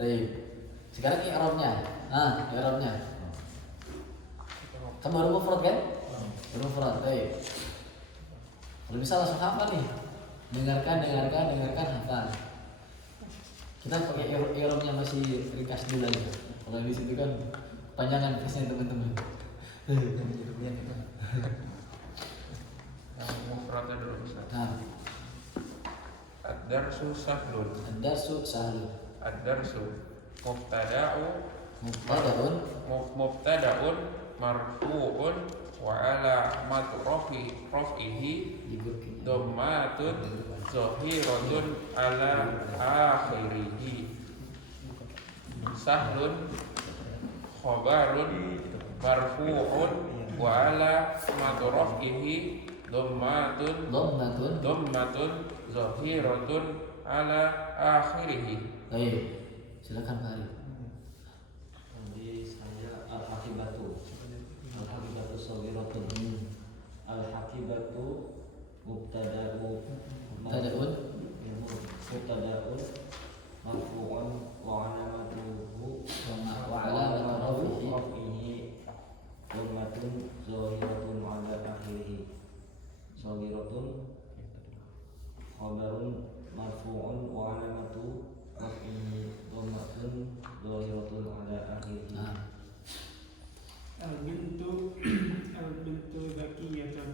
Baik. Sekarang i'rabnya. Nah, i'rabnya. Kan baru mufrad kan? Baru mufrad. Baik. Kalau bisa langsung hafal nih. Dengarkan, hafal. Kita pakai i'rabnya masih ringkas dulu aja. Kalau di situ kan panjangan kesnya teman-teman. Mufradnya dulu Ustaz. Nah, Ad-darsu sahlun. ad-darsu sahlun. Ad-darsu mubtada'un marfu'un wa alamatu raf'ihi dhammatun zahiratun ala akhirih. Sahlun khabarun marfu'un wa alamatu raf'ihi dhammatun zahiratun ala akhirih. Baik. Silakan Pak Ari. Jadi saya al-hakibatu saghiratun. Al-hakibatu mubtada'un marfu'un wa alamatuhu Wa alamatu raf'ihi dhammatun zahiratun ala akhirih. Saghiratun khabarun marfu'un wa alamatu raf'ihi dhammatun zahiratun ala akhirih. Nah, Al-bintu zakiyatun.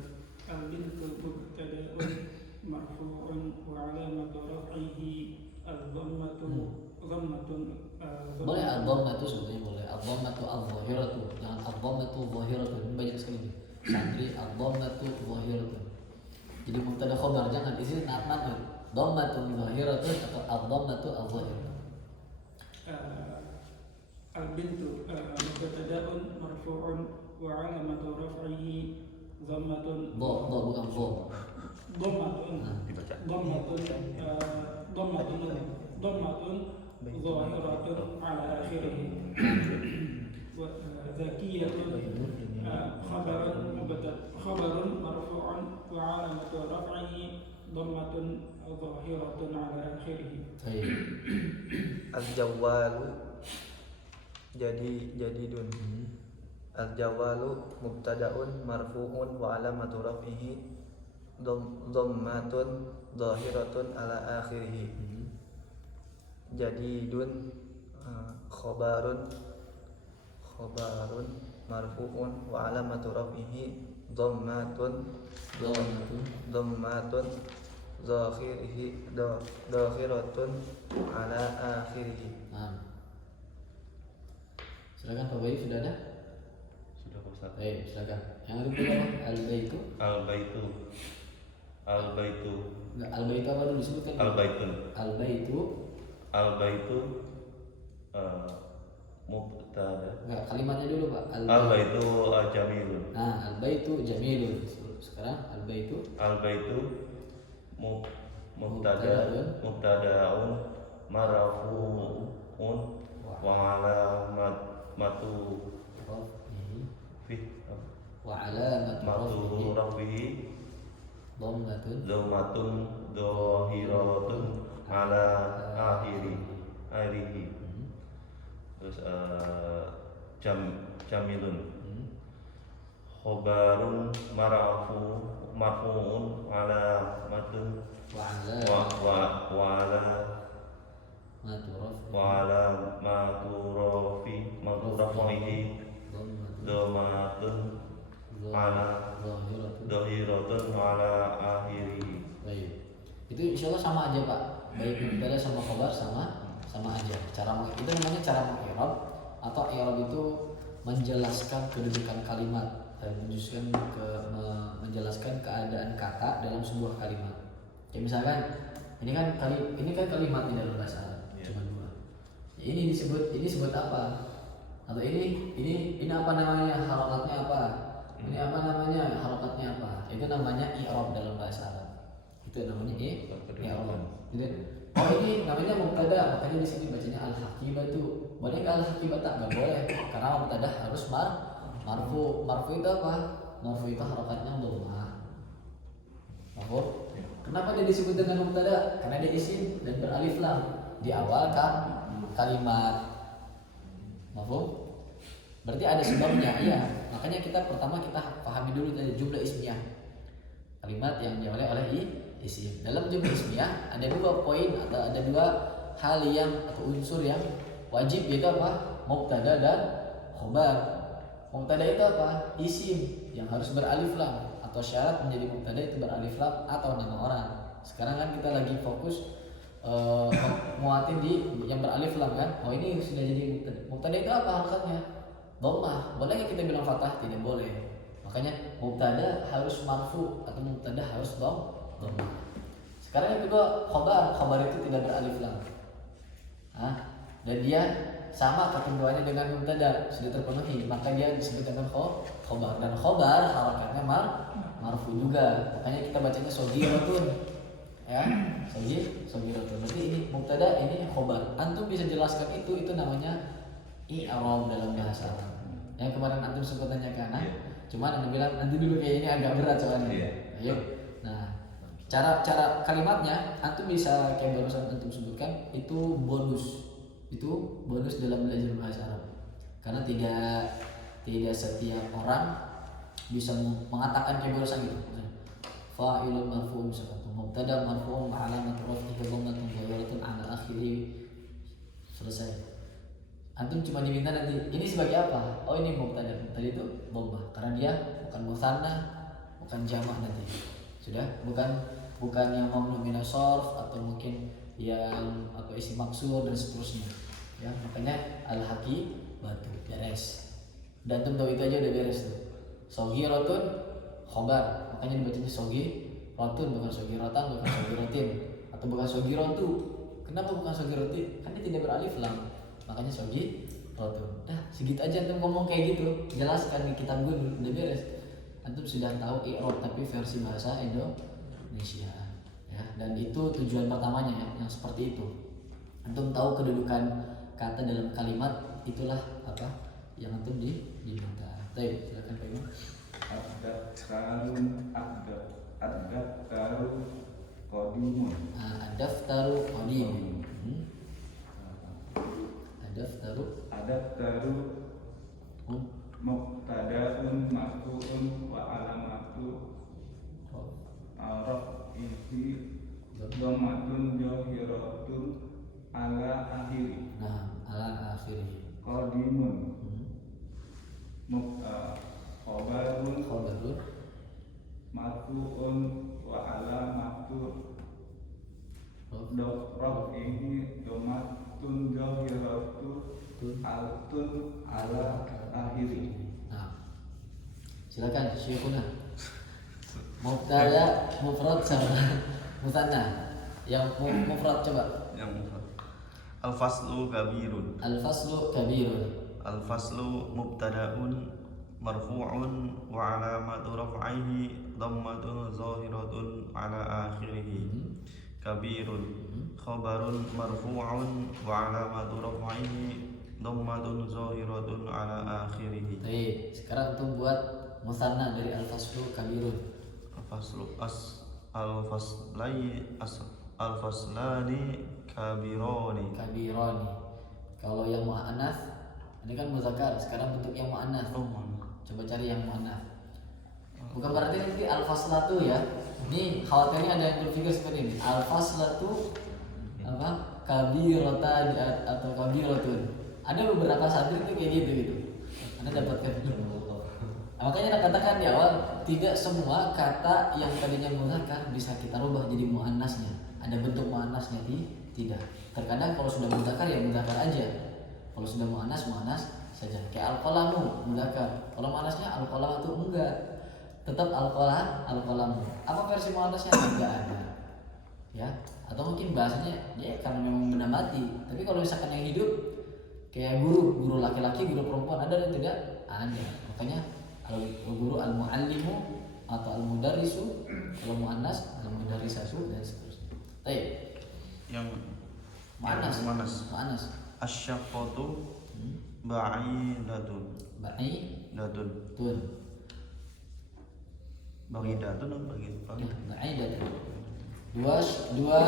Al-bintu mubtada'un marfu'un wa alamatu raf'ihi dhammatun. boleh ad-dhammatu sebetulnya boleh. Ad-dhammatu adh-dhahiratu. Jangan ad-dhammatu dhahiratu. Ini banyak sekali nih. Santri ad-dhammatu dhahiratu. Jadi mubtada khabar jangan isi nat-nat. Dhammatun dhahiratun atau ad-dhammatu adh-dhahiratu. Al-bintu mubtada'un marfu'un wa alamatu raf'ihi dhammatun. Bukan dha. Dhammatun zahiratun ala akhirih. Wa zakiyatun khabarun marfu'un wa alamatu raf'ihi dhammatun zahiratun ala akhirih. Baik. Al-jawwalu jadidun. Al-jawwalu mubtada'un marfu'un wa alamatu raf'ihi dhammatun zahiratun ala akhirih. Jadidun khabarun marfu'un wa alamatu raf'ihi dhammatun zahiratun ala akhirih. Nah. Silakan Pak Bayu, sudah ada? Sudah Pak Ustaz. Baik, silakan. Yang kedua apa? Al-baitu. Enggak, al-baitu apa dulu disebutkan? Al-baitu. Mubtada. Enggak, kalimatnya dulu Pak. Al-baitu jamilun. Nah, al-baitu jamilun. Sekarang al-baitu mubtada'un marfu'un wa alamatu wa alamatu rafihi dhammatun dhahiratun ala akhirih. Terus jamilun khabarun marfu'un alamatun wa alamatu rafihi dhammatun ala dhahiratun ala akhirih. Baik. Itu insyaallah sama aja Pak. Baik mubtada sama khabar sama aja. Itu namanya cara meng-i'rab, atau i'rab itu menjelaskan kedudukan kalimat dan menjelaskan keadaan kata dalam sebuah kalimat. Kayak misalkan ini kan kalimat di dalam bahasa Arab cuma dua. Ini disebut apa? Atau ini apa namanya? Harokatnya apa? Ini apa namanya? Harokatnya apa? Itu namanya i'rab dalam bahasa Arab. Itu namanya i'rab. Gitu. Oh ini namanya mubtada, makanya di sini bacanya al-hakibatu. Boleh nggak al-hakibata? Nggak boleh, karena mubtada harus marfu. Marfu itu apa? Marfu itu harokatnya dhammah. Marfu. Kenapa dia disebut dengan mubtada? Karena dia isim dan beralif lam. di awal kalimat. Mafhum? Berarti ada sebabnya, iya. Makanya pertama kita pahami dulu dari jumlah ismiyah. Kalimat yang diawali oleh isim. Dalam jumlah ismiyah ada 2 poin atau ada 2 hal atau unsur yang wajib, yaitu apa? Mubtada dan khobar. Mubtada itu apa? Isim yang harus beralif lam, atau syarat menjadi mubtada itu beralif lam atau nama orang. Sekarang kan kita lagi fokus muatin di yang beralif lam kan. Oh, ini sudah jadi mubtada. Mubtada itu apa harokatnya? Dhammah. Boleh nggak kita bilang fathah? Tidak boleh. Makanya mubtada harus marfu atau mubtada harus dhammah. Sekarang yang kedua khobar. Khobar itu tidak beralif lam. Dan dia sama ketentuannya dengan mubtada, sudah terpenuhi, maka dia disebut dengan khobar. Dan khobar harakatnya marfu juga. Makanya kita bacanya soghiratun. Ya, soghiratun. Berarti ini mubtada, ini khobar. Antum bisa jelaskan itu namanya i'rab dalam bahasa Arab. Yang kemarin antum sempat tanyakan, cuman antum bilang nanti dulu, kayak ini agak berat soalnya. Ayo. Nah, cara kalimatnya antum bisa kayak barusan antum sebutkan, itu bonus. Itu bonus dalam belajar bahasa Arab. Karena tidak setiap orang bisa mengatakan kayak barusan gitu. Fa'ilun marfu'un misalkan, mubtada marfu'un wa alamatu raf'ihi dhammatun dhahiratun 'ala akhirih. Selesai. Antum cuma diminta nanti ini sebagai apa? Oh, ini mubtada. Tadi itu dhammah karena dia bukan musanna, bukan jamak nanti. Sudah, bukan yang mamnu min as-sarf atau mungkin yang isim maksur dan seterusnya. Ya, makanya al-haqi batu beres. Dan antum tahu itu aja udah beres tuh. Soghiratun khobar. Makanya dibacanya soghiratun, bukan soghiratan, bukan soghiratin, atau bukan soghiratu. Kenapa bukan soghirati? Kan dia tidak beralif lam. Makanya soghiratun. Dah, segitu aja antum ngomong kayak gitu. Jelaskan di kitab gue udah beres. Antum sudah tahu i'rab tapi versi bahasa Indonesia. Ya, dan itu tujuan pertamanya ya, yang seperti itu. Antum tahu kedudukan kata dalam kalimat, itulah apa yang antum diminta. Baik, silakan Pak Imam. Ad-daftaru qadimun. Ad-daftaru qadimun. Ad-daftaru Mubtada'un marfu'un wa alamatu raf'ihi dhammatun zahiratun ala akhiri. Nah, ala akhiri. Qadimun. Khobarun marfu'un wa alamatu raf'ihi dhammatun zahiratun altun ala akhiri. Nah, silakan Syekhuna. Mubtada mufrad sama musanna. Yang mufrad coba. Yang mufrad. Al-faslu kabirun. Al-faslu kabirun. Al-faslu mubtada'un marfu'un wa alamatu raf'ihi dhammatun zahiratun ala akhirih. Kabirun. Khabarun marfu'un wa alamatu raf'ihi dhammatun zahiratun ala akhirih. Baik, sekarang untuk buat musanna dari al-faslu kabirun. Al-faslani kabirani. Kalau yang muannats, ini kan muzakkar, sekarang bentuk yang muannats. Coba cari yang muannats. Bukan berarti nanti al-faslatu ya. Ini khawatirnya ada yang berpikir seperti ini. Al-faslatu apa? Kabiratan atau kabiratun. Ada beberapa santri itu kayak gitu. Anda dapatkan. Makanya Anda katakan di awal, tidak semua kata yang tadinya muzakkar bisa kita rubah jadi muannasnya. Ada bentuk muannasnya tidak. Terkadang kalau sudah muzakkar ya muzakkar aja. Kalau sudah muannas saja. Kayak al-qalamu muzakkar. Kalau muannasnya al-qalamatu enggak. Tetap al-qalamu. Apa versi muannasnya? Enggak ada. Ya, atau mungkin bahasanya ya karena memang benda mati. Tapi kalau misalkan yang hidup kayak guru laki-laki, guru perempuan ada dan tidak? Ada. Makanya al-guru al-muallimu atau al-mudarrisu, kalau muannas al-mudarrisatu dan seterusnya. Baik. Yang Muannas. Asy-syaqqatu ba'idatun. Tun. Ba'idatun apa gitu? Ba'idatun. Dua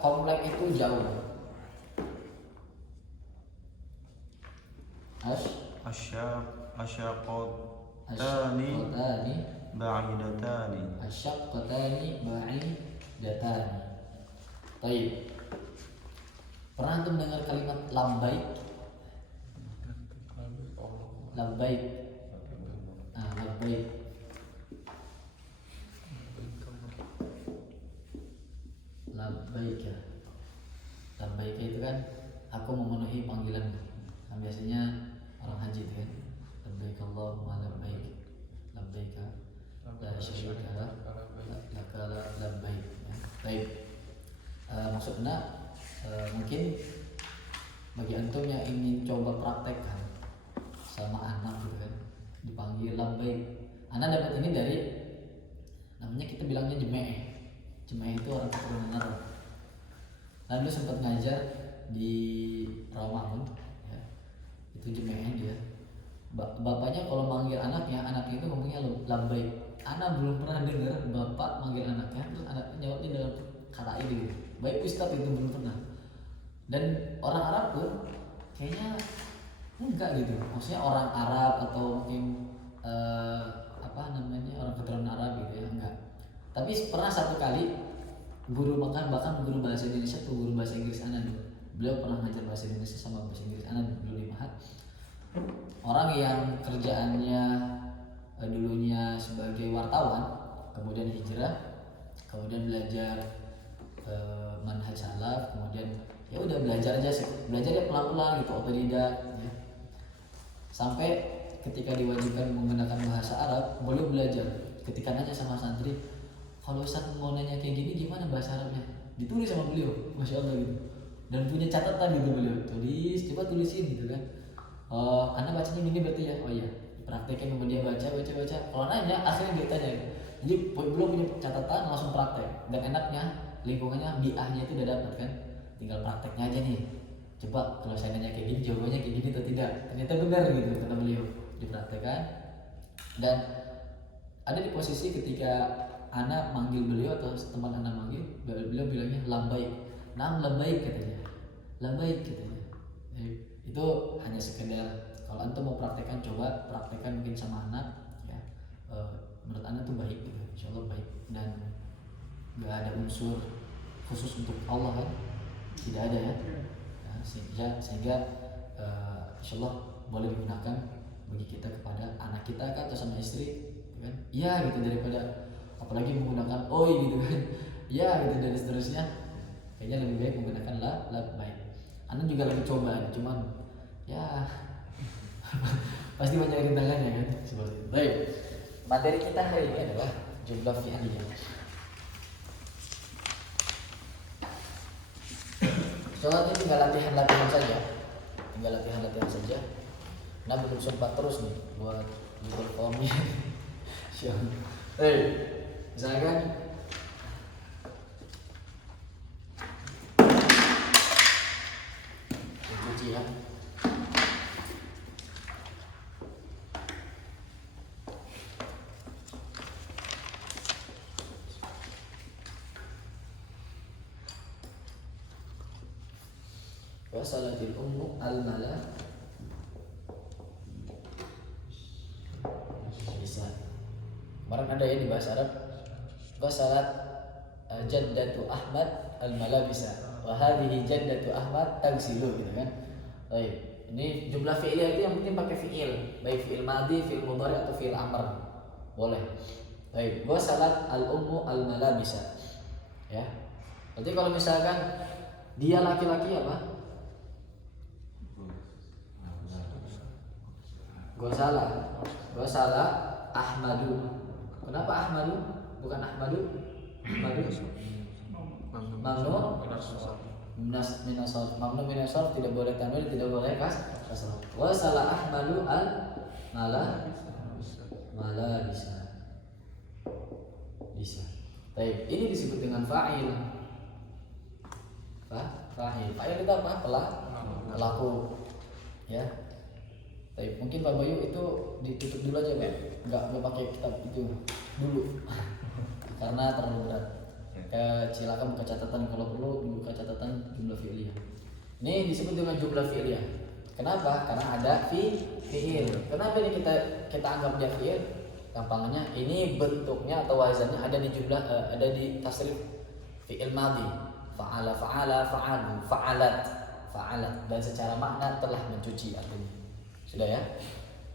komplek itu jauh. asyaqqatani ba'idatani. Asyaqqatani ba'idatani. Baik. Pernah antum dengar kalimat labbaik? Labbaik. Labbaik. Labbaik ya. Labbaik itu kan aku memenuhi panggilanmu. Kan biasanya orang haji itu kan. Labbaik Allahumma labbaik. Labbaik la syarika laka labbaik. Baik. Maksudnya mungkin bagi antum yang ingin coba praktekkan sama anak gitu kan, dipanggil labbaik. Anak dapat ini dari namanya kita bilangnya jemaah. Jemaah itu orang keturunan Arab. Lalu sempat ngajar di Rawamangun ya. Itu jemaah dia. Bapaknya kalau manggil anaknya itu ngomongnya labbaik. Anak belum pernah dengar bapak manggil anaknya, terus anaknya jawabnya dalam kata ini gitu. Baik Ustaz, itu belum pernah. Dan orang Arab pun kayaknya enggak gitu. Maksudnya orang Arab atau mungkin orang keturunan Arab gitu ya, enggak. Tapi pernah satu kali guru bahkan guru bahasa Indonesia tuh guru bahasa Inggris anak dulu. Beliau pernah ngajar bahasa Indonesia sama bahasa Inggris anak dulu di Mahat. Orang yang kerjaannya dulunya sebagai wartawan, kemudian hijrah, kemudian belajar manhaj salaf, kemudian ya udah belajarnya pelan-pelan gitu, otodidak ya. Sampai ketika diwajibkan menggunakan bahasa Arab, beliau belajar. Ketika nanya sama santri, kalau Ustaz mau nanya kayak gini gimana bahasa Arabnya? Ditulis sama beliau, Masya Allah gitu. Dan punya catatan gitu beliau, coba tulisin gitu kan. Anda bacanya gini berarti ya, oh iya, praktekin sama dia baca. Kalau nanya, akhirnya dia tanya. Jadi belum punya catatan, langsung praktek. Dan enaknya lingkungannya, biahnya itu udah dapat kan. Tinggal prakteknya aja nih. Coba kalau saya nanya kayak gini, jawabannya kayak gini atau tidak? Ternyata benar gitu kata beliau, dipraktekkan. Dan ada di posisi ketika anak manggil beliau atau teman anak manggil, beliau bilangnya labbaik. Nah, labbaik katanya. Labbaik katanya. Itu hanya sekedar kalau antum mau praktekkan, coba praktekkan mungkin sama anak ya. Menurut anak tuh baik gitu, insyaallah baik, dan nggak ada unsur khusus untuk Allah kan, tidak ada ya. Nah, sehingga insyaallah boleh digunakan bagi kita kepada anak kita kan, atau sama istri kan, iya gitu, daripada apalagi menggunakan oi gitu kan, iya gitu, dan seterusnya. Kayaknya lebih baik menggunakan labbaik. Anak juga lagi coba, cuman ya pasti banyak rintangannya kan, seperti itu. Baik, materi kita hari ini adalah jumlah fi'liyah. Soalnya tinggal latihan saja. Nah, belum sempat terus nih buat Google Form-nya. Misalkan cuci ya. Wasalatil ummu al-mala bisa. Kemarin ada ya di bahasa Arab, wasalat jaddatu Ahmad al-malabisa wa hadhihi jaddatu Ahmad tagsilu gitu kan. Baik, ini jumlah fi'liyah itu yang penting pakai fi'il, baik fi'il madhi, fi'il mudhari atau fi'il amr. Boleh. Baik, wasalat al-ummu al-malabisa. Ya. Berarti kalau misalkan dia laki-laki apa? Gosala Ahmadu. Kenapa Ahmadu? Bukan Ahmadu? Mamnu minasarf tidak boleh tanwin, tidak boleh kasrah. Wasala Ahmadu al-mala bisa. Baik, ini disebut dengan fa'il. Fa'il itu apa? Pelaku. Ya. Baik, mungkin Pak Bayu itu ditutup dulu aja, Pak. Enggak pakai kitab itu dulu. Karena terlalu berat. Silakan buka catatan, kalau perlu buka catatan jumlah fi'liyah. Ini disebut dengan jumlah fi'liyah. Kenapa? Karena ada fiil. Kenapa ini kita anggap dia fiil? Gampangnya ini bentuknya atau wazannya ada di jumlah ada di tasrif fiil madhi. Fa'ala, fa'ala, fa'alu, fa'alat, fa'alat, dan secara makna telah mencuci artinya. Sudah ya?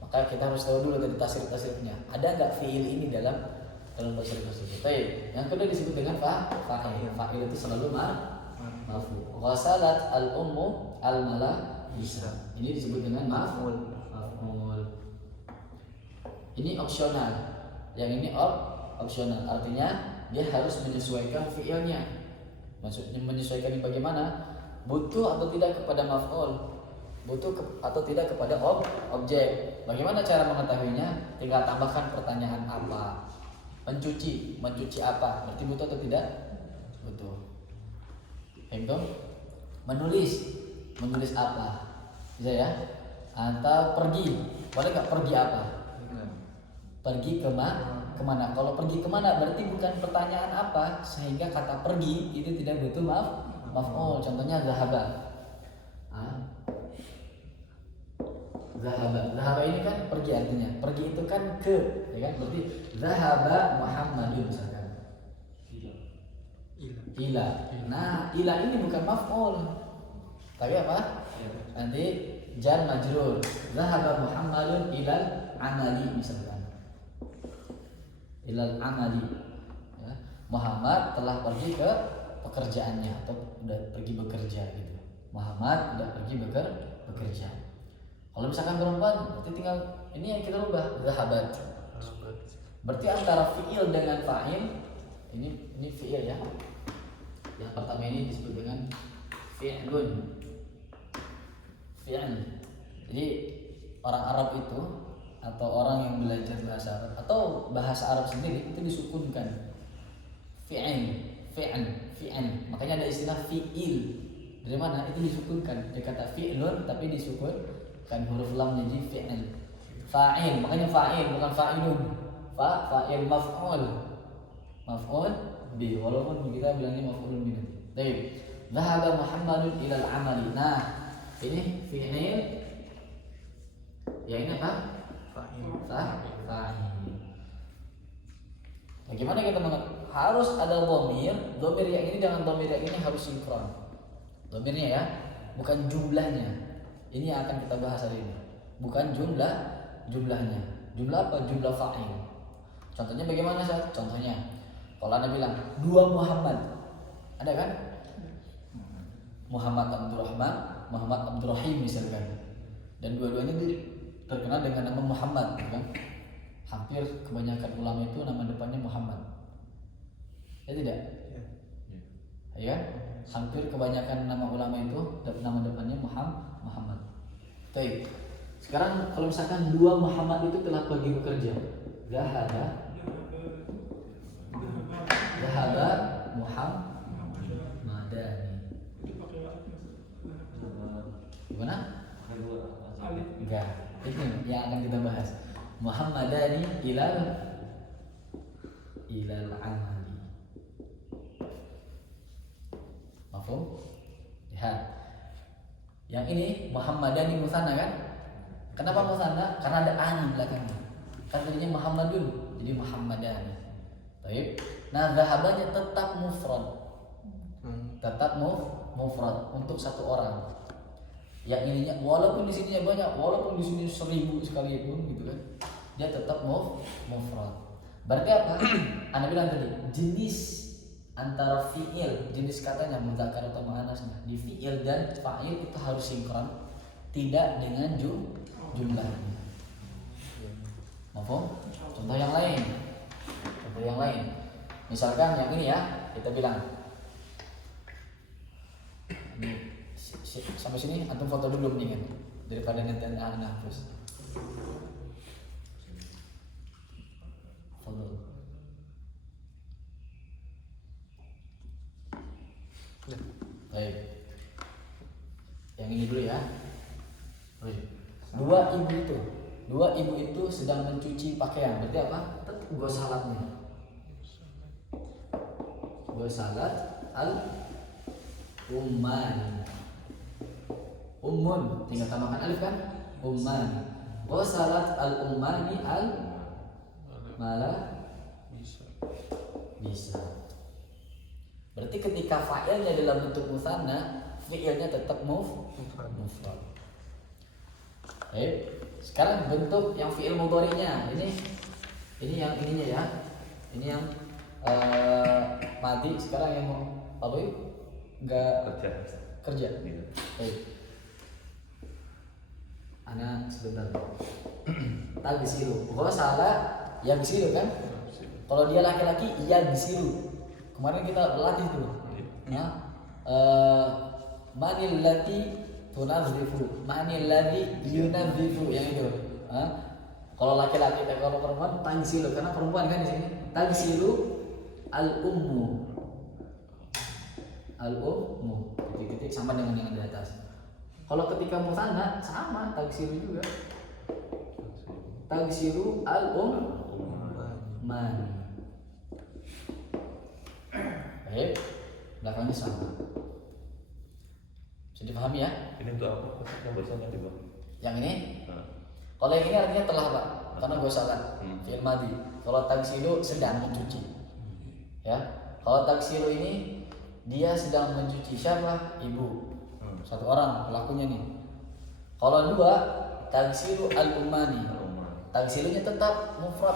Maka kita harus tahu dulu dari tasrif-tasrifnya. Ada enggak fiil ini dalam tasrif-tasrif? Baik. Yang kedua disebut dengan fa'il. Fa'il itu selalu marfu. Ghasalat al-ummu al-mala bisa. Ini disebut dengan maf'ul. Ini opsional. Yang ini opsional. Artinya dia harus menyesuaikan fiilnya. Maksudnya menyesuaikan ini bagaimana? Butuh atau tidak kepada maf'ul. Butuh atau tidak kepada objek. Bagaimana cara mengetahuinya? Tinggal tambahkan pertanyaan apa. Mencuci apa? Berarti butuh atau tidak? Butuh. Paham? Menulis apa? Bisa ya? Atau pergi. Boleh nggak pergi apa? Pergi kemana? Kalau pergi kemana berarti bukan pertanyaan apa, sehingga kata pergi itu tidak butuh maf'ul. Contohnya zahaba. Zahaba ini kan pergi artinya. Pergi itu kan ke, ya kan? Berarti zahaba Muhammadun misalkan. Ila. Nah, ila ini bukan maf'ul. Tapi apa? Nanti jar majrur. Zahaba Muhammadun ilal amali misalkan. Ilal amali. Ya. Muhammad telah pergi ke pekerjaannya atau udah pergi bekerja gitu. Muhammad udah pergi bekerja. Kalau misalkan perempuan, berarti tinggal ini yang kita rubah zahabat. Berarti antara fiil dengan fa'il ini fiil ya. Yang pertama ini disebut dengan fi'lun. Fi'l. Jadi orang Arab itu atau orang yang belajar bahasa Arab atau bahasa Arab sendiri itu disukunkan. Fi'l. Makanya ada istilah fi'il. Dari mana? Itu disukunkan. Dia kata fi'lun tapi disukunkan huruf lam jadi fi'l. Fa'il, makanya fa'il bukan fa'ilun. Fa'il maf'ul. Maf'ul bi, walaupun kita bilangnya maf'ulun bi. Baik. Dhahaba Muhammadun ilal amali. Nah, ini fi'il. Ya ini apa? Fa'il. Bagaimana kita mengetahui? Harus ada dhamir yang ini dengan dhamir yang ini harus sinkron. Dhamirnya ya, bukan jumlahnya. Ini yang akan kita bahas hari ini. Bukan jumlahnya. Jumlah apa? Jumlah fa'il. Contohnya bagaimana, Ustaz? Contohnya, kalau Anda bilang dua Muhammad, ada kan? Muhammad Abdurrahman, Muhammad Abdurrahim misalkan. Dan dua-duanya itu terkenal dengan nama Muhammad, kan? Hampir kebanyakan ulama itu nama depannya Muhammad. Ya tidak? Ya. Hampir kebanyakan nama ulama itu nama depannya Muhammad. Baik. Sekarang kalau misalkan dua Muhammad itu telah pergi bekerja, Zahaba Muhammadani. Gimana? Enggak. Ini yang akan kita bahas. Muhammadani ilal amali. Mafhum? Lihat. Yang ini Muhammadani musanna kan? Kenapa musanna? Karena ada an belakangnya. Kan tadinya Muhammadun, jadi Muhammadani. Baik. Nah, zahabanya tetap mufrad. Tetap mufrad untuk satu orang. Yang ininya walaupun di sininya banyak, walaupun di sini 1000 sekalipun gitu kan, dia tetap mufrad. Berarti apa? Anda bilang tadi jenis antara fiil, jenis katanya mudzakkar atau muannasnya di fiil dan fa'il itu harus sinkron, tidak dengan jumlahnya. Mafhum? Contoh yang lain. Misalkan yang ini ya, kita bilang ini sampai sini antum foto dulu mendingan daripada nanti anak terus. Foto. Baik. Yang ini dulu ya. Dua ibu itu sedang mencuci pakaian. Berarti apa? Ghasalatnya. Ghasalat al-ummani. ummun, tinggal tambahkan alif kan? Ummani. Ghasalat al-ummani mala bisa. Berarti ketika fa'ilnya dalam bentuk musanna, fi'ilnya tetap mufrad. Baik. Sekarang bentuk yang fi'il mudhari'nya. Ini yang ininya ya. Ini yang madi. Sekarang yang mau apa itu? Enggak kerja. Baik. Ana sebentar. Tagsilu. Ghasala yagsilu kan? Kalau dia laki-laki yagsilu. Kemarin kita latih tuh. Ya. Manil lati tunadzifu, manil ladzi yunadzifu, yang itu. Kalau laki-laki, kalau perempuan tagsilu, karena perempuan kan di sini. Tagsilu al-ummu. Al-ummu. Titik-titik sama dengan yang di atas. Kalau ketika musanna sama, tagsilu juga. Tagsilu al-ummani. Baik, belakangnya sama. Bisa dipahami ya? Ini untuk apa? Yang bahasanya di bawah. Yang ini? Kalau yang ini artinya telah, Pak. Karena ghasalat, fi'il madi. Kalau tagsilu sedang mencuci. Ya. Kalau tagsilu ini dia sedang mencuci siapa? Ibu. Satu orang pelakunya nih. Kalau dua, tagsilu al-ummani. Tagsilunya tetap mufrad.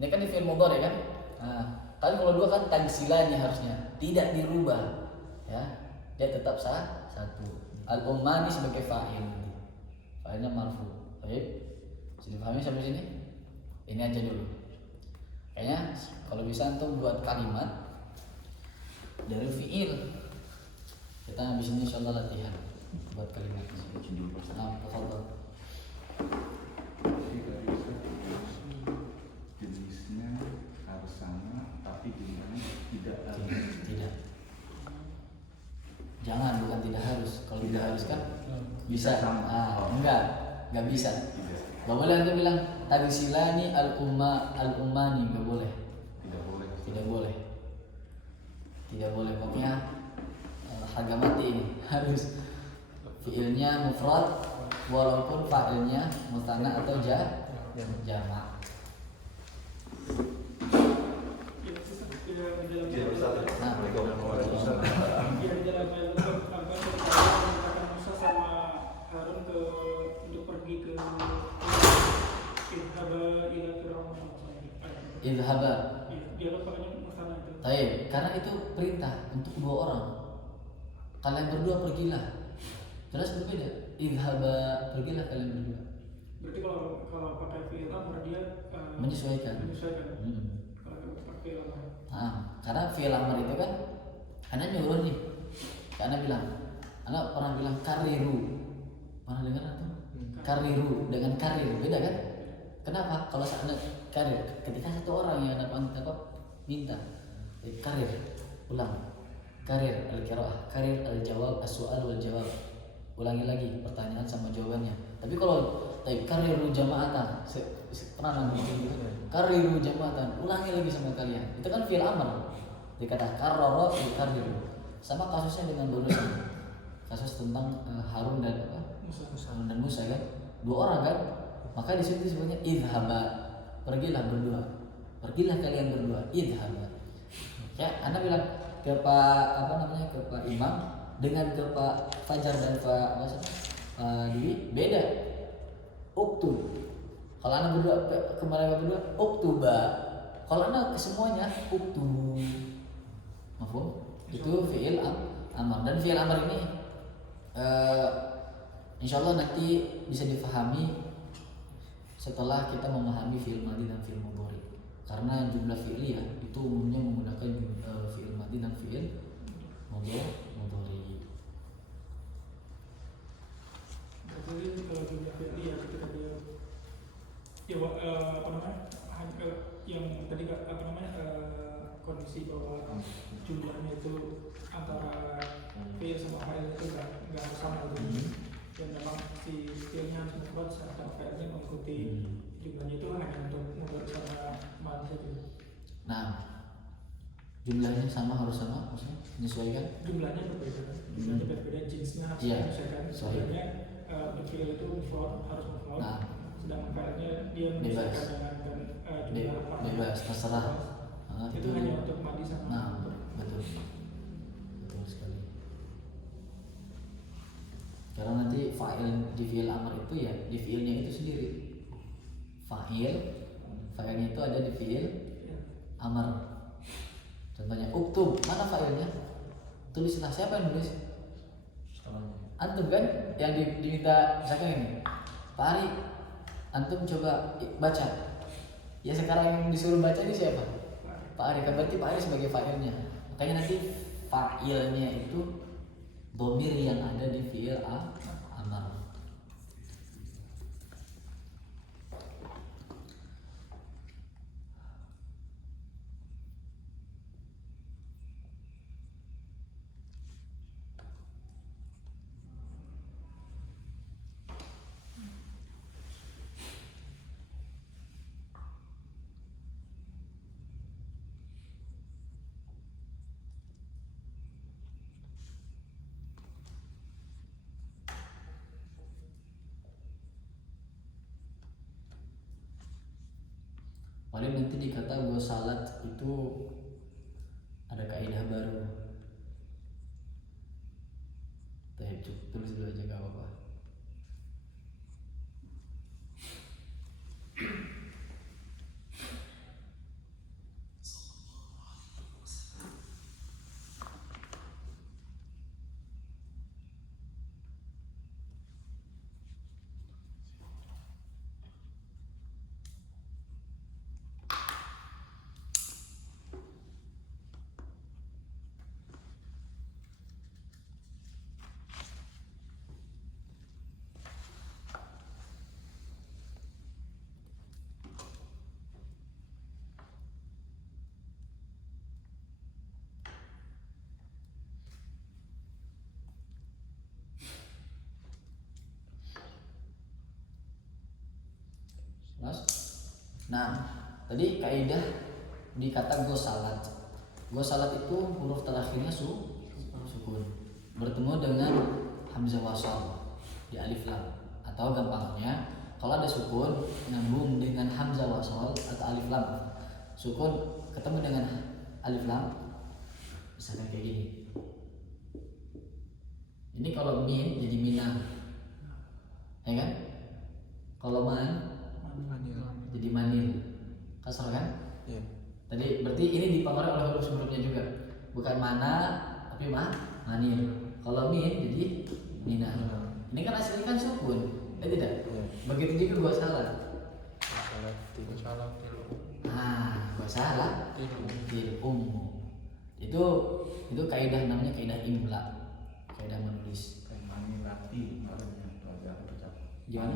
Ini kan di fi'il mudhari kan? Nah, kan kalau dua kan tagsilani harusnya tidak dirubah. Ya. Dia tetap satu. Al-ummani sebagai fa'il. Fa'ilnya marfu. Baik. Sudah dipahami sampai sini? Ini aja dulu. Kayaknya kalau bisa antum buat kalimat dari fi'il. Kita habis ini insyaallah latihan buat kalimat. Nah, tafadhol. Jenisnya harus sama, tapi jumlahnya tidak harus. Tidak. Jangan, bukan tidak harus. Kalau tidak harus kan bisa. Enggak bisa. Gak boleh antum bilang tagsilani al-ummani, enggak boleh. Tidak boleh. Pokoknya harga mati ini harus fiilnya mufrad walaupun fa'ilnya musanna atau jamak. Musa sama Harun untuk pergi ke Idhaba. Dia pakainya musanna itu. Baik, karena itu perintah untuk dua orang. Kalian berdua pergilah. Jelas berbeda. Idhaba, pergilah kalian berdua. Berarti kalau pakai fi'il amr dia Menyesuaikan. Kalau pakai fi'il amr. Karena fi'il amr itu kan Ana nyuruh nih. Ana bilang, Ana pernah bilang kariru. Pernah dengar atau? Kariru dengan karir beda kan? Kenapa? Kalau Anda karir, ketika satu orang yang minta karir, ulang. Karir al-qiraah, karir al-jawab, as-su'al wal jawab. Ulangi lagi pertanyaan sama jawabannya. Tapi kalau kariru jama'atan, pernah bikin gitu. Kariru jama'atan, ulangi lagi sama kalian. Itu kan fi'il amr. Dikata karrara kariru. Sama kasusnya dengan bonus. Kasus tentang Harun dan Musa kan? Dua orang kan? Maka di situ disebutnya idhaba. Pergilah berdua. Pergilah kalian berdua. Idhaba. Ya, Anda bilang ke Pak Imam dengan ke Pak Fajar dan Pak Dwi beda. Uktub. Kalau Anda berdua ke mereka berdua uktuba. Kalau Anda ke semuanya uktub. Mafhum? Itu fi'il amr. Dan fi'il amr ini insyaallah nanti bisa difahami setelah kita memahami fi'il madhi dan fi'il mudhari. Karena jumlah fi'liyah itu umumnya menggunakan fi'il madhi dan fi'il mudhari. Jadi kalau jumlah fi'liyah ketika dia yang tadi kondisi bahwa jumlahnya itu antara fi'il sama fa'il itu enggak sama gitu. Dan memang si fi'ilnya harus mufrad sedangkan fa'ilnya mengikuti jumlahnya itu hanya untuk mudhari sama madhi saja. Nah, Jumlahnya sama, harus sama, maksudnya menyesuaikan. Jumlahnya berbeda, jenisnya harus Iya, disesuaikan. sorry. Sebenarnya fi'il itu mufrad, harus mufrad. Nah. Sedangkan fa'ilnya dia Bebas. menyesuaikan dengan jumlah apa. Bebas, terserah. Itu hanya untuk madi sama. Nah, betul sekali. Karena nanti fa'il di fi'il amr itu ya di fi'ilnya itu sendiri. Fa'ilnya itu ada di fi'il amr. Contohnya uktub, mana fa'ilnya? Tulislah. Siapa yang nulis? Antum kan yang diminta, misalkan ini Pak Ari, antum coba baca. Ya sekarang yang disuruh baca ini siapa? Pak Ari. Kan berarti Pak Ari sebagai fa'ilnya. Makanya nanti fa'ilnya itu dhamir yang ada di fi'il amr. Paling nanti di kata gosalat itu ada kaidah baru. Tulis dulu aja, gak apa-apa. Nah, tadi kaidah di kata gosalat. Gosalat itu huruf terakhirnya sukun bertemu dengan hamzah wasal di alif lam, atau gampangnya kalau ada sukun nyambung dengan hamzah wasal atau alif lam, sukun ketemu dengan alif lam, misalkan kayak gini. Ini kalau min jadi minah, ya kan? Kalau man jadi manil, kasar kan? Iya. Tadi berarti ini dipengaruhi oleh huruf sebelumnya juga, bukan mana tapi manil. Kalau min jadi mina. Ini kan aslinya kan sukun, tidak? Iya. Begitu juga gua salah. Gua salah. Til itu kaidah namanya kaidah imla, kaidah menulis. Gimana?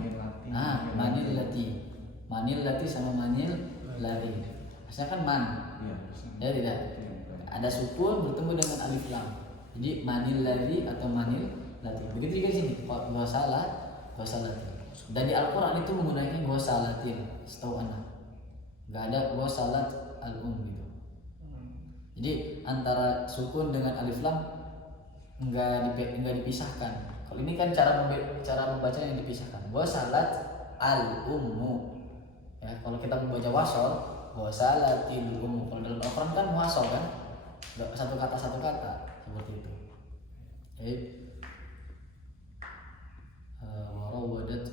Manil lati sama manil lati. Asalnya kan man. Ya tidak. Ada sukun bertemu dengan alif lam. Jadi manil lati atau manil lati. Begitu juga di sini. Gua salah. Dan di Al-Qur'an itu menggunakan gua salatin, setahu anak. Enggak ada gua salat al-um gitu. Jadi antara sukun dengan alif lam enggak dipisahkan. Kalau ini kan cara membaca yang dipisahkan. Gua salat al-ummu. Ya, kalau kita membaca wasol, gua salatil ummu. Kalau dalam Al-Qur'an kan wasol kan? Satu kata seperti itu. Warawadat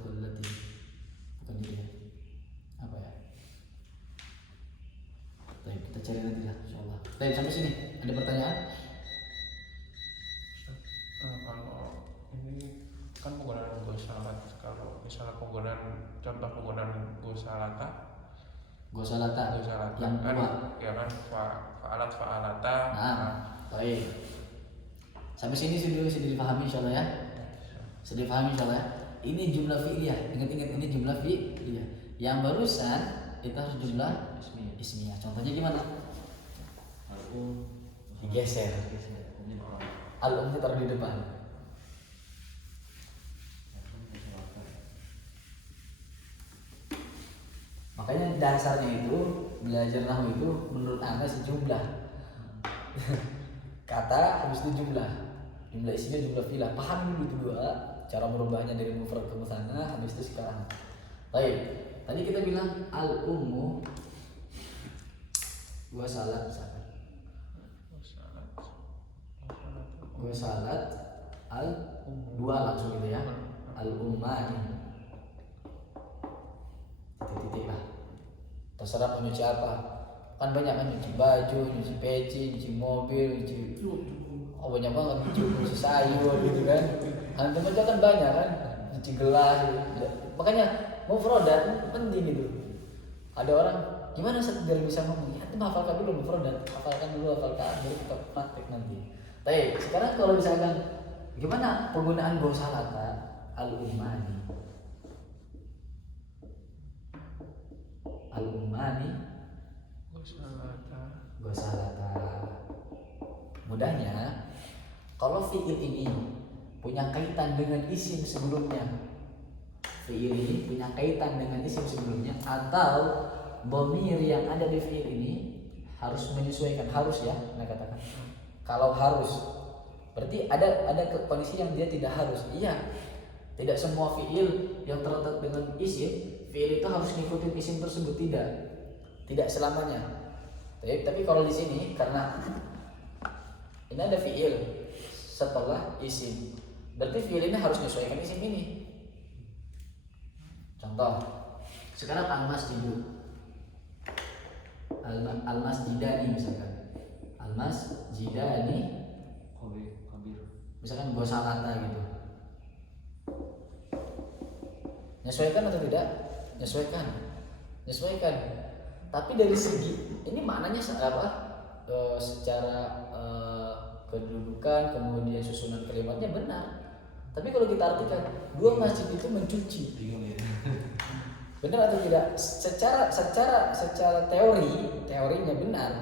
allati. Bukan jadi apa ya? Baik, kita cari nanti lah insyaallah. Baik, sampai sini. Ada pertanyaan? Kalau ini kan penggunaan gosalat, kalau misalnya contoh penggunaan gosalata yang kan dua. ya kan fa'alata. Baik. Sampai sini sudah dipahami insyaallah ya. Sudah dipahami insyaallah ya. Ini jumlah fi'liyah. Ingat-ingat ini jumlah fi'liyah. Yang barusan itu harus jumlah ismiyah. Contohnya gimana? Digeser. Al-um ditaruh di depan. Makanya dasarnya itu belajar nahwu itu menurut Anda sejumlah kata habis itu jumlah isinya jumlah fi'il. Paham dulu itu dua cara merubahnya dari mufrad ke musanna, habis itu sekarang. Baik, tadi kita bilang al ummu gua salat misalkan. Gua salat al dua langsung gitu ya. Al ummani. Titik-titik lah. Terserah mau nyuci apa. Kan banyak kan nyuci baju, nyuci peci, nyuci mobil, nyuci banyak banget, nyuci sayur gitu kan. Antum aja kan banyak kan, nyuci gelas gitu. Makanya mufradat penting gitu. Ada orang gimana biar bisa ngomong, ya antum hafalkan dulu mufradat, hafalkan baru kita praktek nanti. Tapi sekarang kalau misalkan gimana penggunaan gosalata al-ummani gosalata. Mudahnya kalau fi'il ini punya kaitan dengan isim sebelumnya, atau dhamir yang ada di fi'il ini harus menyesuaikan, harus ya, nah katakan. Kalau harus, berarti ada kondisi yang dia tidak harus. Iya, tidak semua fi'il yang terletak dengan isim, fi'il itu harus ngikutin isim tersebut, tidak selamanya. Tapi kalau di sini karena ini ada fi'il setelah isim, berarti fi'il ini harus menyesuaikan isim ini. Contoh, sekarang al-masjidu, al-masjidani misalkan, al-masjidani, misalkan gosalata gitu. Menyesuaikan atau tidak? Menyesuaikan. Tapi dari segi ini maknanya apa? Secara kedudukan, kemudian susunan kalimatnya benar. Tapi kalau kita artikan dua masjid itu mencuci, benar atau tidak? Secara teorinya benar.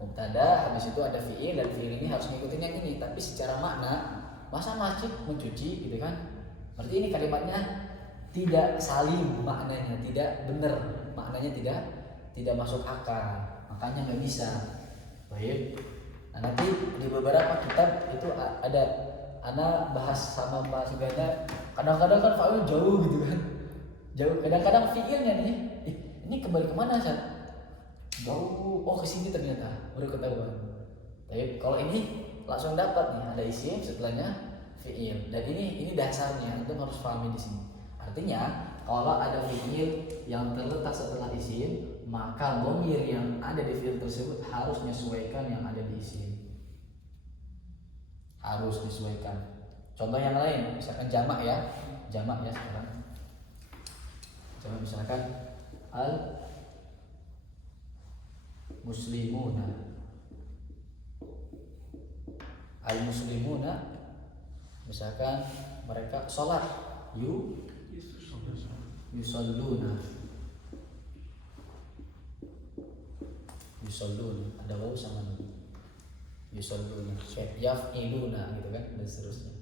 Mubtada, habis itu ada fi'il, dan fi'il ini harus ngikutin yang ini. Tapi secara makna, masa masjid mencuci gitu kan? Berarti ini kalimatnya tidak salim maknanya, tidak benar maknanya, tidak masuk akal, makanya nggak bisa. Baik. Nah, nanti di beberapa kitab itu ada anak bahas sama Pak Suganda. Kadang-kadang kan fa'il jauh gitu kan, jauh. Kadang-kadang fi'ilnya nih, ini kembali kemana Sat? Jauh, ke sini ternyata baru ketahuan. Baik, kalau ini langsung dapat nih, ada isim setelahnya fi'il. Dan ini dasarnya, antum harus pahami di sini. Artinya kalau ada fi'il yang terletak setelah isim, maka dhamir yang ada di fi'il tersebut harus menyesuaikan yang ada di isim. Harus disesuaikan. Contoh yang lain, misalkan jamak ya sekarang. Jamak misalkan al muslimuna, misalkan mereka sholat, yusalluna, ada waw sama nun, yusalluna, yaf'iluna gitu kan, dan seterusnya.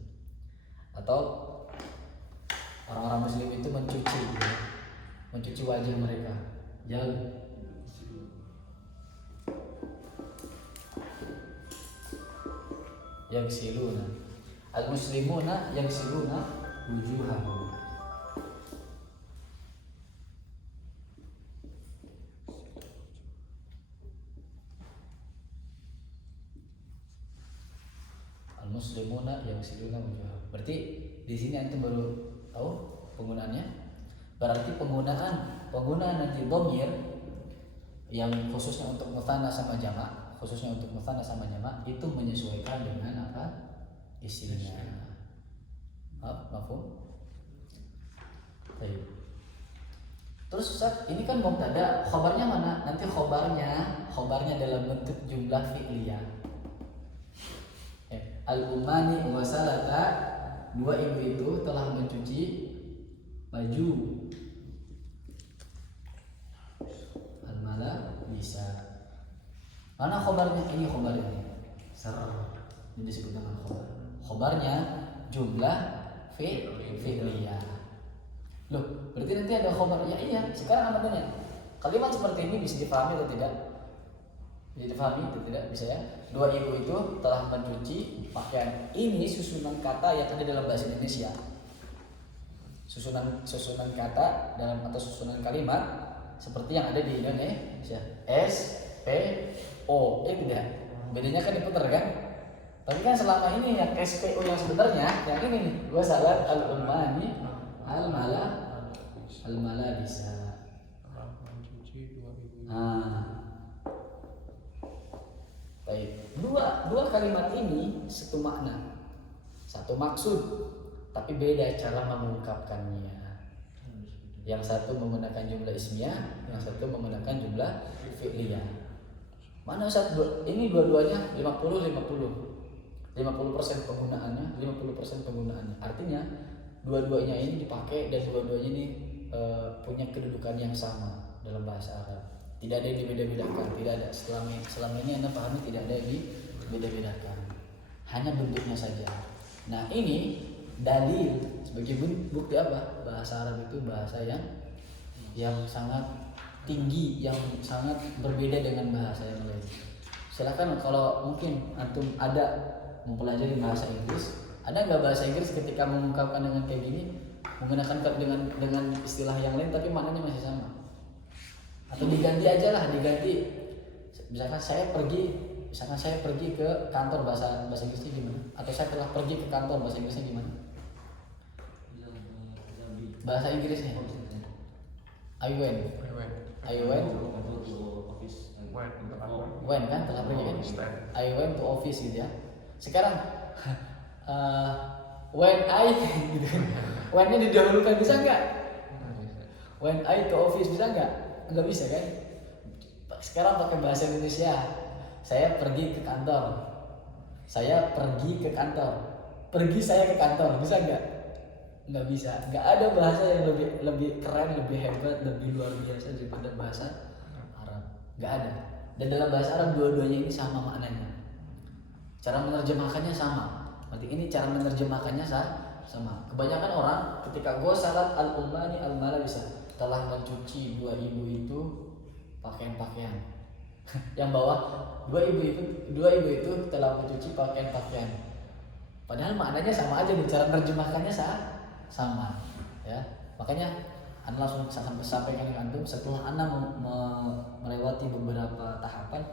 Atau orang-orang muslim itu mencuci wajah mereka, yagsiluna, al-muslimuna yagsiluna wujuhahum. Al-muslimuna yagsiluna wujuhahum. Berarti di sini antum baru tahu penggunaannya. Berarti penggunaan nanti dhamir yang khususnya untuk mutsanna sama jamak, itu menyesuaikan dengan apa? Isimnya. Mafhum? Baik. Terus Ustaz, ini kan mubtada, khabarnya mana? Nanti khabarnya dalam bentuk jumlah fi'liyah. Al-ummani wa salata, dua ibu itu telah mencuci baju. Al-mala bisa. Mana khabarnya? Ini khabarnya. Ini disebut dengan khabar. Khabarnya jumlah fi'liyah. Loh, berarti nanti ada khabar. Ya iya, sekarang apa tanya? Kalimat seperti ini bisa dipahami atau tidak? Bisa dipahami atau tidak? Bisa ya. Dua ibu itu telah mencuci pakaian. Ini susunan kata yang ada dalam bahasa Indonesia. Susunan kata dalam atau susunan kalimat seperti yang ada di Indonesia. S, P, O. Tidak. Bedanya kan diputar kan? Tapi kan selama ini yang SPO yang sebenarnya yang ini nih, gua salah al-ummani al-mala bisa. Mencuci dua ibu. Baik. Dua kalimat ini satu makna, satu maksud, tapi beda cara mengungkapkannya. Yang satu menggunakan jumlah ismiyah, yang satu menggunakan jumlah fi'liyah. Mana ini dua-duanya 50% penggunaannya, 50% penggunaannya. Artinya dua-duanya ini dipakai dan dua-duanya ini punya kedudukan yang sama dalam bahasa Arab. Tidak ada yang dibeda-bedakan, tidak ada. Selama ini Anda pahami tidak ada yang dibeda-bedakan. Hanya bentuknya saja. Nah, ini dalil sebagai bukti apa? Bahasa Arab itu bahasa yang sangat tinggi, yang sangat berbeda dengan bahasa yang lain. Silakan kalau mungkin antum ada mempelajari bahasa Inggris, ada nggak bahasa Inggris ketika mengungkapkan dengan kayak gini menggunakan dengan istilah yang lain tapi maknanya masih sama? Atau diganti aja lah, diganti. Misalkan saya pergi ke kantor bahasa Inggrisnya gimana? Atau saya telah pergi ke kantor bahasa Inggrisnya gimana? Bahasa Inggrisnya I went kan telah pergi kan? I went to office gitu ya. Sekarang when I gitu kan. When-nya didahulukan bisa nggak? When I to office bisa nggak? Nggak bisa kan? Sekarang pakai bahasa Indonesia. Saya pergi ke kantor. Saya pergi ke kantor. Pergi saya ke kantor bisa nggak? Nggak bisa. Nggak ada bahasa yang lebih keren, lebih hebat, lebih luar biasa daripada bahasa Arab. Nggak ada. Dan dalam bahasa Arab dua-duanya ini sama maknanya. Cara menerjemahkannya sama. Berarti ini cara menerjemahkannya sama. Kebanyakan orang ketika ghasalat al-ummani al-mala bisa telah mencuci dua ibu itu pakaian-pakaian. Yang bawah dua ibu itu telah mencuci pakaian-pakaian. Padahal maknanya sama aja nih, cara menerjemahkannya sama. Ya. Makanya Anda langsung sampaikan ke antum setelah Anda melewati beberapa tahapan,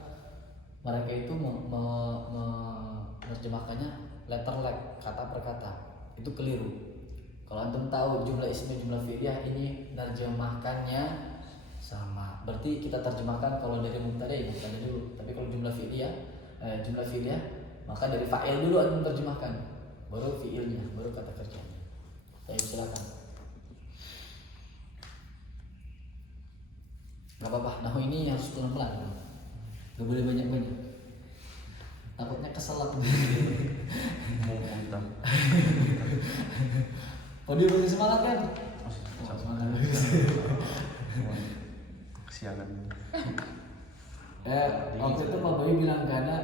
mereka itu menerjemahkannya letter like, kata per kata. Itu keliru. Kalau antum tahu jumlah ismi jumlah fi'liyah ini nerjemahkannya sama. Berarti kita terjemahkan kalau dari mubtada dulu. Tapi kalau jumlah fi'liyah maka dari fa'il dulu antum terjemahkan. Baru fi'ilnya, baru kata kerjanya. Baik, silakan. Gak apa-apa, nahu ini harus pelan-pelan. Gak boleh banyak-banyak. Takutnya kesel aku. Mau muntah. Oh dia masih semangat kan? Semangat. Kesiangan. Waktu itu Pak Boy bilang karena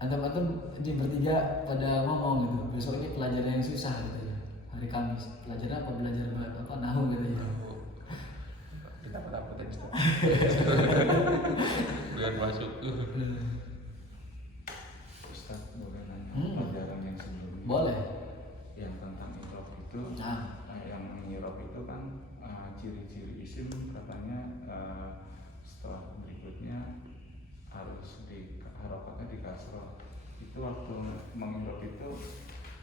antum di bertiga pada ngomong gitu. Besok ini pelajaran yang susah gitu ya. Hari Kamis. Pelajaran apa? Belajar apa? Nahu gitu ya. Takut-takutin biar masuk. Ustaz boleh nanya pelajaran yang sebelumnya? Boleh. Yang tentang irob itu, yang mengirob itu kan ciri-ciri isim katanya setelah berikutnya harus harokatnya di kasroh. Itu waktu mengirob itu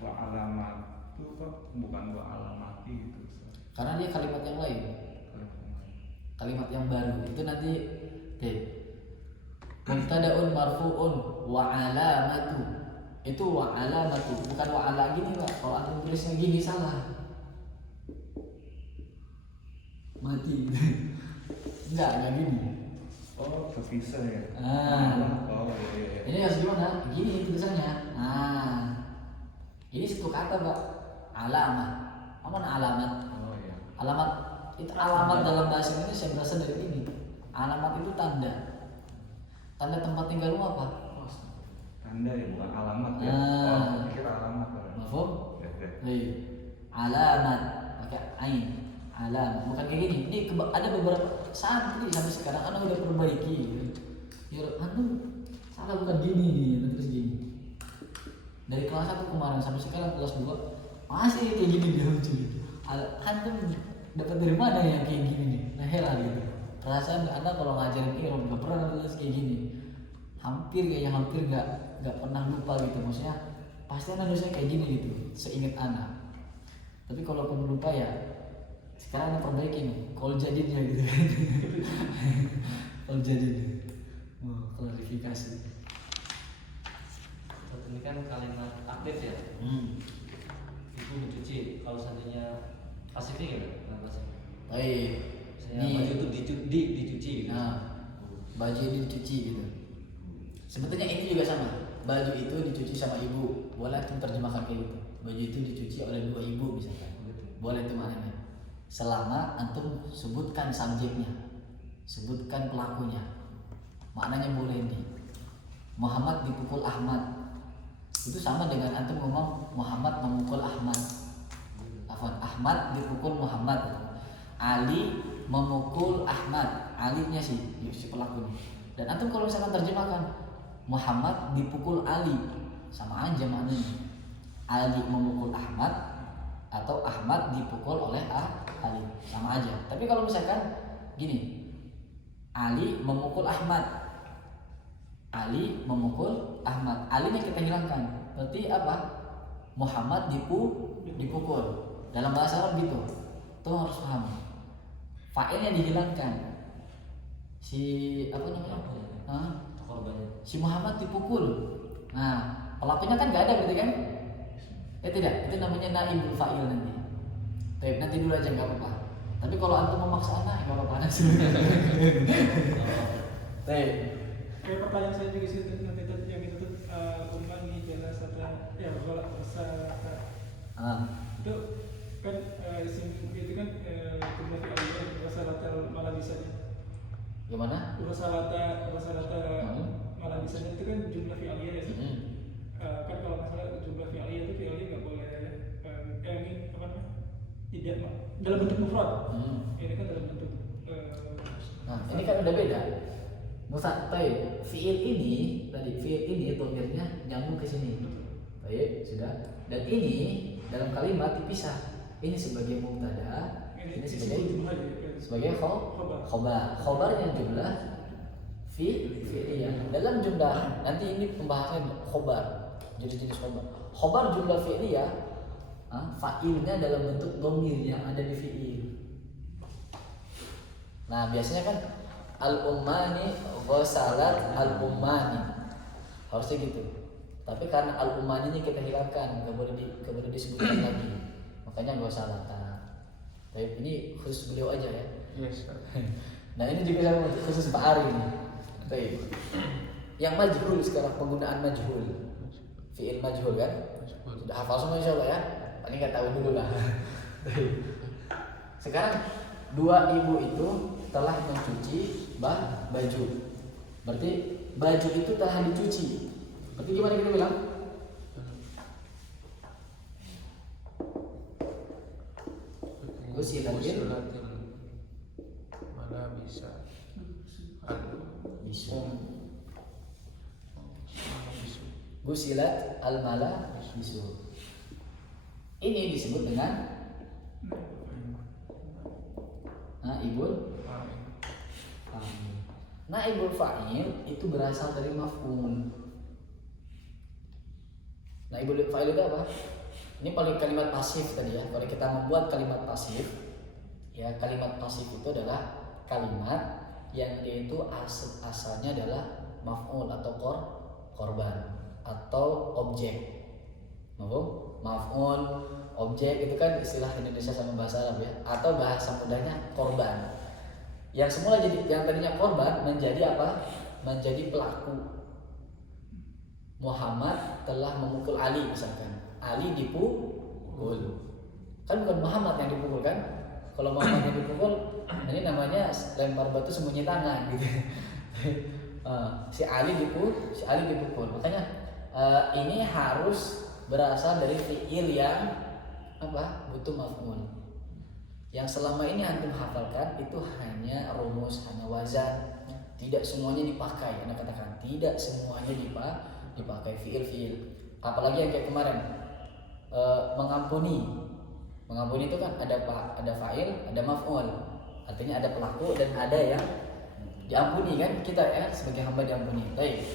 wa alamat itu kok bukan wa alamati gitu Ustaz. Karena dia kalimat yang lain. Kalimat yang baru itu nanti mubtada'un marfu'un wa alamatu. Itu wa alamatu, bukan wa ala gini Pak. Kalau antum tulisnya gini salah. Mati. Enggak gini. Oh, terpisah ya. Oh, iya. Ini harus gimana? Gini tulisannya. Ini satu kata Pak. Alamat. Apa alamat? Oh iya. Alamat itu alamat dalam bahasa Indonesia berasal dari ini. Alamat itu tanda. Tanda tempat tinggalmu apa? Tanda ya, bukan alamat ya. Pikir alamat. Mafhum? Ya. Alamat pakai ain. alam, bukan kayak gini. Ini ada beberapa santri sampai sekarang anak udah perbaiki gitu. Ya antum salah bukan gini nih, terus gini. Dari kelas 1 kemarin sampai sekarang kelas 2 masih kayak gini dia lucu gitu. Antum dapat dari mana yang kayak gini nih? Nah heran gitu. Perasaan anda kalau ngajarin ilmu nggak pernah nulis kayak gini. Hampir nggak pernah lupa gitu. Maksudnya pasti anda nulisnya kayak gini gitu. Seingat anak. Tapi kalau pun lupa ya sekarang anda perbaiki nih. Kalau jadinya gitu kan. Kalau jadinya. Klarifikasi. Ini kan kalimat aktif ya. Ibu mencuci. Kalau seandainya pasifnya gimana? Pasifnya. Baik. Misalnya baju itu dicuci gitu. Nah, baju ini dicuci gitu. Sebetulnya ini juga sama. Baju itu dicuci sama ibu. Boleh antum terjemahkan kayak gitu. Baju itu dicuci oleh 2 ibu misalkan. Boleh itu maknanya. Selama antum sebutkan subjeknya, sebutkan pelakunya. Maknanya boleh nih. Muhammad dipukul Ahmad. Itu sama dengan antum ngomong Muhammad memukul Ahmad. Ahmad dipukul Muhammad. Ali memukul Ahmad. Alinya si pelakunya. Dan antum kalau misalkan terjemahkan Muhammad dipukul Ali, sama aja maknanya. Ali memukul Ahmad atau Ahmad dipukul oleh Ali, sama aja. Tapi kalau misalkan gini, Ali memukul Ahmad, Ali memukul Ahmad, Alinya kita hilangkan. Berarti apa? Muhammad dipukul. Dalam bahasa Arab gitu. Tuh harus paham. Fa'ilnya dihilangkan. Si apa namanya? Si Muhammad dipukul. Nah, pelakunya kan nggak ada berarti kan? Tidak, itu namanya naibul fa'il nanti. Baik, nanti dulu aja nggak apa-apa. Tapi kalau antum memaksa anak nggak apa-apa nanti. Baik. Kayak pertanyaan saya juga sih nanti yang itu tuh umangi jalasata ya kalau salata. Itu kan itu kan jumlah fi'liyah salata malabisanya. Gimana? Salata malabisanya itu kan jumlah fi'liyah ya. Kan kalau masalah jumlah fi'liyah itu fi'liyah nggak boleh ini apa namanya? Tidak dalam bentuk mufrad. Ini kan dalam bentuk nah, ini kan udah beda. Musatai fiil ini tadi fiil ini dhamirnya nyambung ke sini. Baik, sudah. Dan ini dalam kalimat dipisah. Ini sebagai mubtada, ini sebagai khobar. Khobarnya jumlah fi'liyah. Dalam jumlah nanti ini pembahasan khobar. Jadi jenis khobar. Khobar jumlah fi'liyah, fa'ilnya dalam bentuk dhamir yang ada di fi'il. Nah, biasanya kan al-ummani ghasalat al-ummani. Harusnya gitu. Tapi karena al-ummani ini kita hilangkan, enggak boleh disebutkan lagi. Makanya ghasalata. Tapi ini khusus beliau aja ya. Yes. Nah, ini juga sama khusus Pak Ari ini. Baik. Yang majhul sekarang penggunaan majhul. Fi'il majhul kan? Sudah hafal semua insyaallah ya. Paling enggak tahu dulu lah. Sekarang 2 ibu itu telah mencuci baju. Berarti baju itu telah dicuci. Berarti gimana kita bilang? Gusilatil mana bisa Gusilat al-mala bisu. Ini disebut dengan naibul fa'il. Naibul fa'il itu berasal dari maf'ul. Naibul fa'il itu apa? Ini paling kalimat pasif tadi ya. Kalau kita membuat kalimat pasif, ya kalimat pasif itu adalah kalimat yang dia itu asalnya adalah maf'ul atau korban atau objek. Maf'ul, objek itu kan istilah Indonesia sama bahasa Arab ya, atau bahasa mudahnya korban. Yang semula jadi yang tadinya korban menjadi apa? Menjadi pelaku. Muhammad telah memukul Ali misalkan. Ali dipukul. Kan bukan Muhammad yang dipukul kan? Kalau Muhammad yang dipukul, ini namanya lempar batu sembunyi tangan gitu. Si Ali dipukul. Makanya ini harus berasal dari fiil yang apa? Butuh maf'ul. Yang selama ini antum hafalkan itu hanya rumus, hanya wazan. Tidak semuanya dipakai. Anda katakan tidak semuanya dipakai fiil. Apalagi yang kayak kemarin mengampuni. Mengampuni itu kan ada fa'il, ada maf'ul. Artinya ada pelaku dan ada yang diampuni kan, kita ya sebagai hamba diampuni. Baik.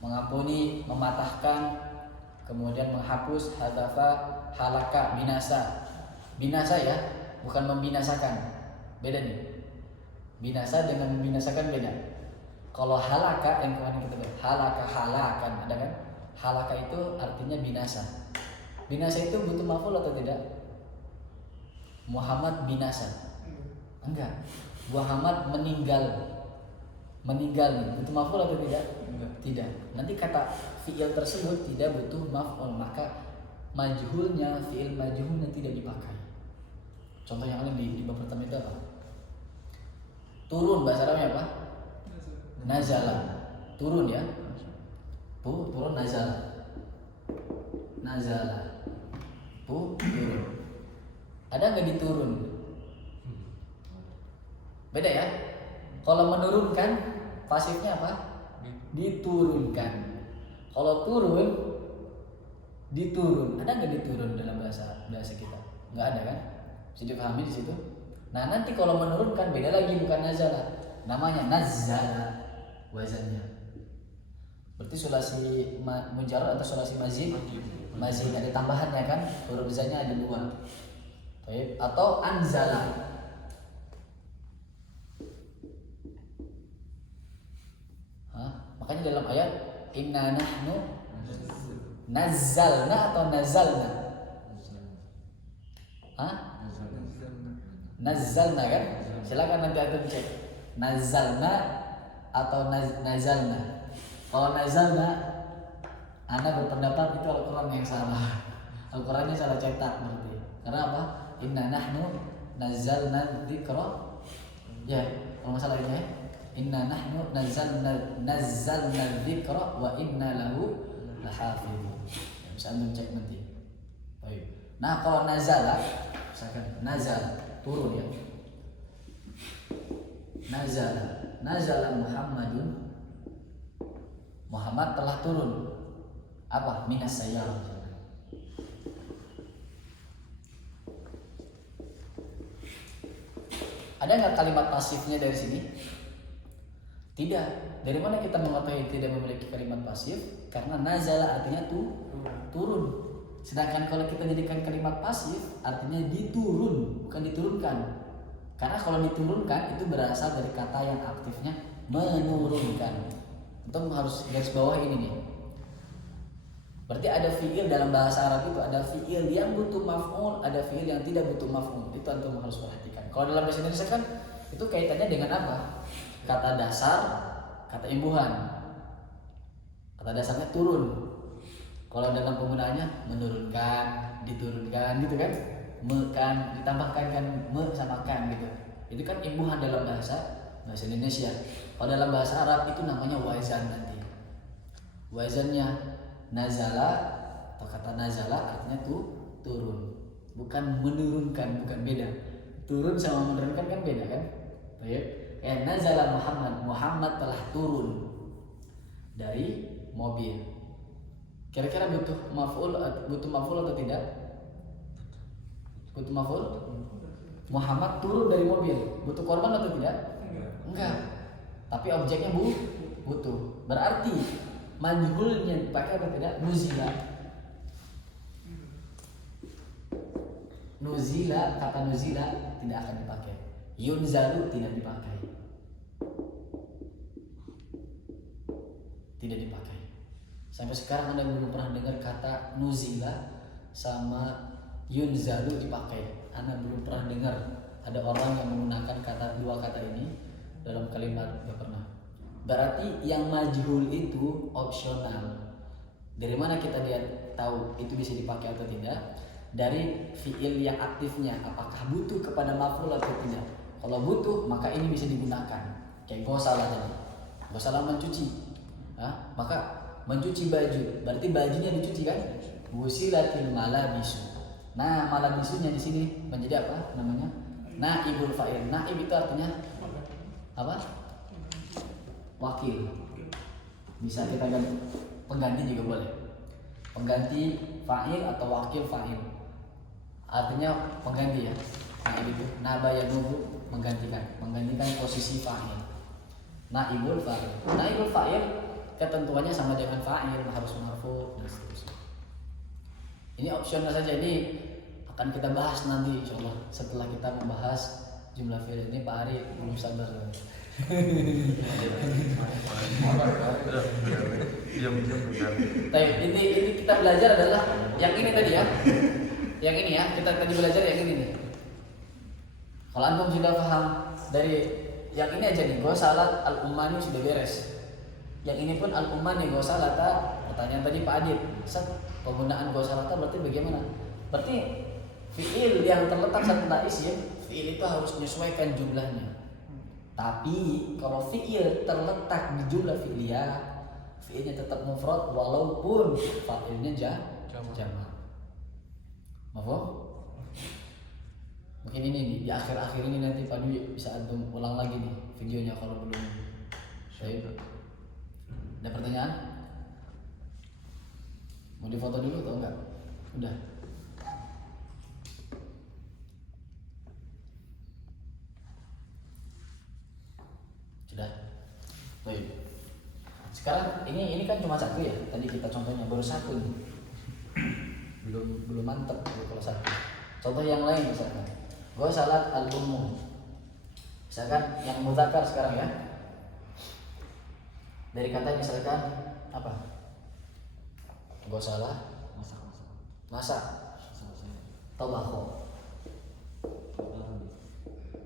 Mengampuni, mematahkan, kemudian menghapus, hadafa, halaka, binasa. Binasa ya, bukan membinasakan. Beda nih. Binasa dengan membinasakan beda. Kalau halaka yang kemarin kita bahas, halakan, ada kan? Halaka itu artinya binasa. Binasa itu butuh maf'ul atau tidak? Muhammad binasa. Enggak. Muhammad meninggal nih, butuh maf'ul atau tidak? Enggak. Tidak. Nanti kata fi'il tersebut tidak butuh maf'ul, maka majhulnya, fi'il majhulnya tidak dipakai. Contoh yang lain di bab pertama itu apa? Turun, bahasa Arabnya apa? Nazala. Turun ya. Turun nazala. Nazala. Turun. Ada nggak diturun? Beda ya. Kalau menurunkan pasifnya apa? Diturunkan. Kalau turun, diturun. Ada nggak diturun dalam bahasa kita? Nggak ada kan? Bisa dipahami di situ. Nah nanti kalau menurunkan beda lagi, bukan nazala. Namanya nazzala wazannya. Berarti sulasi mujarrad atau sulasi mazid? Mazid ada tambahannya kan? Huruf zanya ada 2. Baik. Atau anzala. Makanya dalam ayat inna nahnu nazzalna atau nazalna? Nazzalna kan? Silakan nanti antum cek. Nazzalna atau nazalna. Kalau nazalna, Anda berpendapat itu Al-Quran yang salah. Al-Qurannya salah cetak berarti. Karena apa? Inna nahnu nazzalna dzikra. Ya, kalau masalah ini ya. Inna nahnu nazzalna dzikra wa inna lahu lahafizun. Ya, bisa antum cek nanti. Baik. Nah, kalau nazala, misalkan nazala turun ya. Nazala Muhammadun. Muhammad telah turun. Apa? Minas sayyarah. Ada nggak kalimat pasifnya dari sini? Tidak. Dari mana kita mengetahui tidak memiliki kalimat pasif? Karena nazala artinya turun. Sedangkan kalau kita jadikan kalimat pasif artinya diturun, bukan diturunkan. Karena kalau diturunkan itu berasal dari kata yang aktifnya menurunkan. Untuk harus garis bawah ini nih. Berarti ada fiil dalam bahasa Arab itu, ada fiil yang butuh maf'ul, ada fiil yang tidak butuh maf'ul. Itu antum harus perhatikan. Kalau dalam bahasa Indonesia kan itu kaitannya dengan apa? Kata dasar, kata imbuhan. Kata dasarnya turun. Kalau dalam penggunaannya menurunkan, diturunkan gitu kan? Mekan, ditambahkan kan sama kan gitu. Itu kan imbuhan dalam bahasa Indonesia. Kalau dalam bahasa Arab itu namanya wazan nanti. Wazannya nazala atau kata nazala artinya turun. Bukan menurunkan, bukan beda. Turun sama menurunkan kan beda kan? Baik. Nazala Muhammad telah turun dari mobil. Kira-kira butuh maf'ul atau tidak? Butuh maf'ul? Muhammad turun dari mobil. Butuh korban atau tidak? Enggak. Tapi objeknya butuh. Berarti majhulnya dipakai atau tidak? Nuzila, kata nuzila tidak akan dipakai. Yunzalu tidak dipakai. Tidak dipakai. Sampai sekarang Anda belum pernah dengar kata nuzila sama yunzalu dipakai. Anda belum pernah dengar ada orang yang menggunakan dua kata ini dalam kalimat, gak pernah. Berarti yang majhul itu opsional. Dari mana kita tahu itu bisa dipakai atau tidak? Dari fiil yang aktifnya, apakah butuh kepada maf'ul atau tidak. Kalau butuh, maka ini bisa digunakan. Kayak gosala tadi. Gosala mencuci. Maka mencuci baju, berarti bajunya dicuci kan? Wusilatil malabisu. Nah, malabisunya di sini menjadi apa namanya? Naibul fa'il. Naib itu artinya apa? Wakil. Bisa kita ganti pengganti juga boleh. Pengganti fa'il atau wakil fa'il. Artinya pengganti ya. Naib itu naba yanubu menggantikan posisi fa'il. Naibul fa'il. Naibul fa'il ketentuannya sama dengan fa'il, harus marfu dan seterusnya. Ini opsional saja, ini akan kita bahas nanti insyaallah setelah kita membahas jumlah fi'il ini. Pak Ari belum sabar. Baik, ini kita belajar adalah yang ini tadi ya. Yang ini ya, kita tadi belajar yang ini nih. Kalau antum sudah paham dari yang ini aja nih, ghasalat al-ummani sudah beres. Yang ini pun al-ummani ghasalata. Pertanyaan tadi Pak Adit, penggunaan ghasalata berarti bagaimana? Berarti fi'il yang terletak setelah isim, fi'il itu harus menyesuaikan jumlahnya. Tapi kalau fi'il terletak di jumlah fi'liyah, fi'ilnya tetap mufrad walaupun fa'ilnya jamak. Mahfum? Mungkin ini nih, di akhir-akhir ini nanti Pak Dwi bisa antum ulang lagi nih videonya kalau belum. Baik. Ada pertanyaan? Mau difoto dulu atau enggak? Udah. Sudah. Baik. Sekarang ini kan cuma satu ya. Tadi kita contohnya baru satu nih. Belum mantep kalau satu. Contoh yang lain misalkan. Ghasalat al-ummu. Misalkan yang mudzakkar sekarang ya. Dari kata misalkan apa? Ghasalah masak. Tabakho.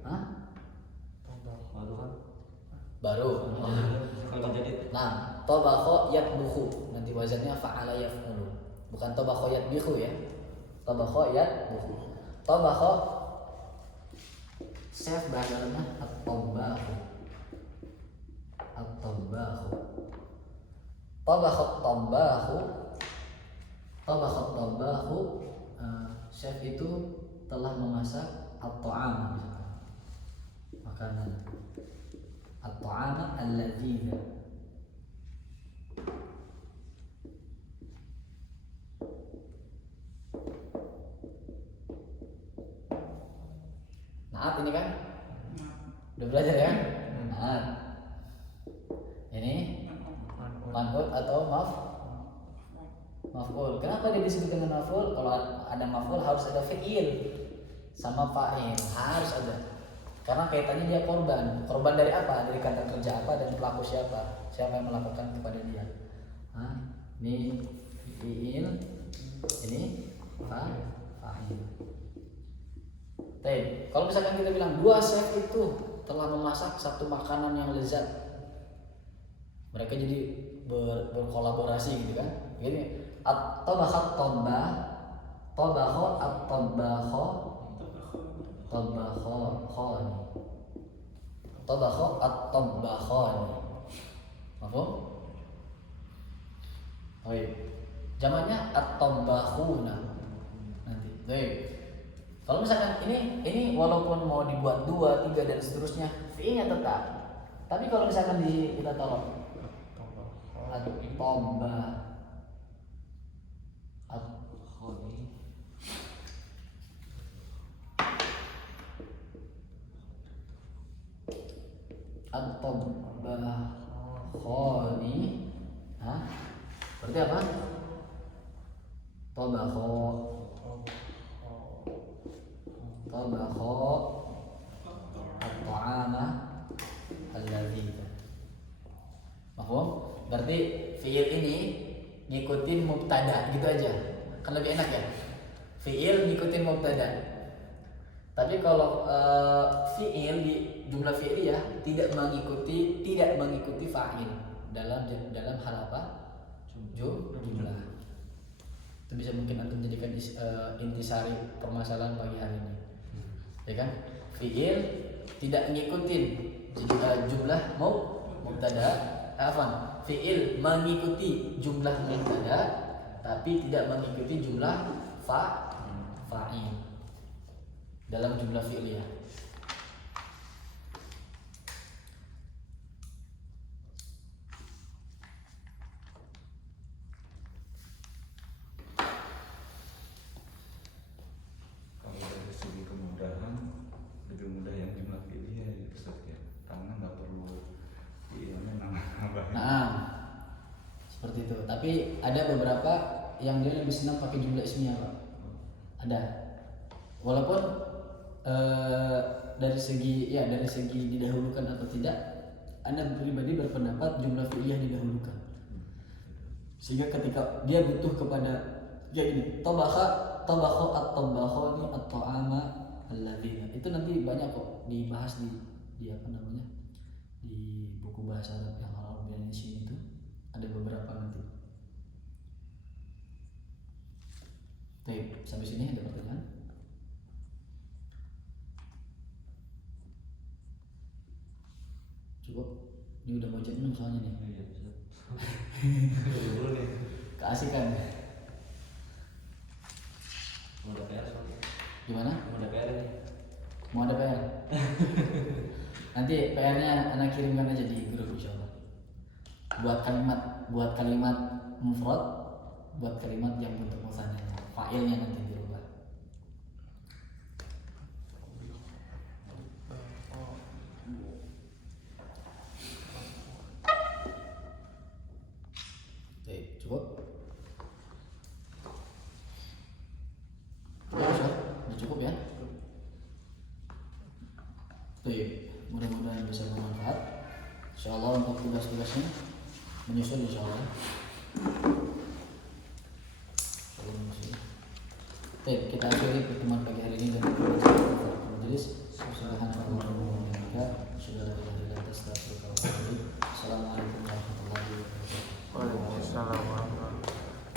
Hah? Baru. Kalau jadi Nah, tabakho yatbukhu. Nanti wazannya fa'ala yaf'ulu. Bukan tabakho yatbukhu ya. Tabakho yatbukhu. Tabakho chef bahasa Arabnya at-tabakhu. At-tabakhu. Tabakho tabakhu. Tabakho tabakhu. Chef itu telah memasak at-ta'am misalkan. Makanan. At-ta'ama al-ladzidha. Naat ini kan? Udah belajar ya? Naat. Ini man'ut atau maf'ul. Kenapa dia disebut dengan maf'ul? Kalau ada maf'ul harus ada fi'il sama fa'il, harus ada. Karena kaitannya dia korban. Korban dari apa? Dari kata kerja apa dan pelaku siapa? Siapa yang melakukan kepada dia? Ini fi'il, ini fa'il. Baik, kalau misalkan kita bilang dua chef itu telah memasak satu makanan yang lezat, mereka jadi berkolaborasi gitu kan? Begini, at-tabakhat tabah, tabakho at-tabakho, tabakhoni, tabakho at-tabakhoni. Mahfum? Baik, jamaknya at-tabakhuna nanti. Baik. Kalau misalkan ini walaupun mau dibuat 2, 3 dan seterusnya, fi'ilnya tetap. Tapi kalau misalkan kita tolong at-tamba at-khoni at-tabakhoni, berarti apa? Tabakho tabakho at-ta'ama al-ladzidha. Mahfum? Berarti fi'il ini ngikutin mubtada gitu aja. Kan lebih enak ya? Fi'il ngikutin mubtada. Tapi kalau fi'il di jumlah fi'liyah tidak mengikuti fa'il dalam hal apa? Jumlah. Itu bisa mungkin antum jadikan intisari permasalahan pagi hari ini. Ya kan? Fi'il tidak ngikutin jumlah mubtada. Fi'il mengikuti jumlah mubtada tapi tidak mengikuti jumlah fa'il. fa'il dalam jumlah fi'liyah. Kalau dari segi kemudahan lebih mudah yang jumlah pilih ya Ustaz ya, karena nggak perlu filenya nambah. Nah, seperti itu. Tapi ada beberapa yang dia lebih senang pakai jumlah ismiyah, Pak. Ada. Walaupun dari segi didahulukan atau tidak, Anda pribadi berpendapat jumlah fi'liyah didahulukan. Sehingga ketika dia butuh kepada ya ini, tabakha at-tabakhani at-ta'ama alladzina. Itu nanti banyak kok dibahas di apa namanya? Di buku bahasa Arab yang Al-Arabiyyah di sini itu ada beberapa nanti. Baik, sampai sini ada pertanyaan? Cukup? Ini udah mau jam 6 soalnya nih. Iya, bisa. Dulu nih. Keasikan. Mau ada PR soalnya. Gimana? Mau ada PR nih. Mau ada PR? Nanti PR-nya anak kirimkan aja di grup insyaallah. Buat kalimat mufrad, buat kalimat yang bentuk musanna, fa'ilnya nanti dirubah. Oke, cukup? Udah cukup ya? Baik, mudah-mudahan bisa bermanfaat. Insyaallah untuk tugas-tugasnya menyusul insyaallah. Baik, kita akhiri pertemuan pagi hari ini dan majelis. Subhanallah wa bihamdihi, asyhadu an la ilaha illa anta, astaghfiruka wa atubu ilaik. Assalamualaikum warahmatullahi wabarakatuh. Waalaikumsalam warahmatullahi wabarakatuh.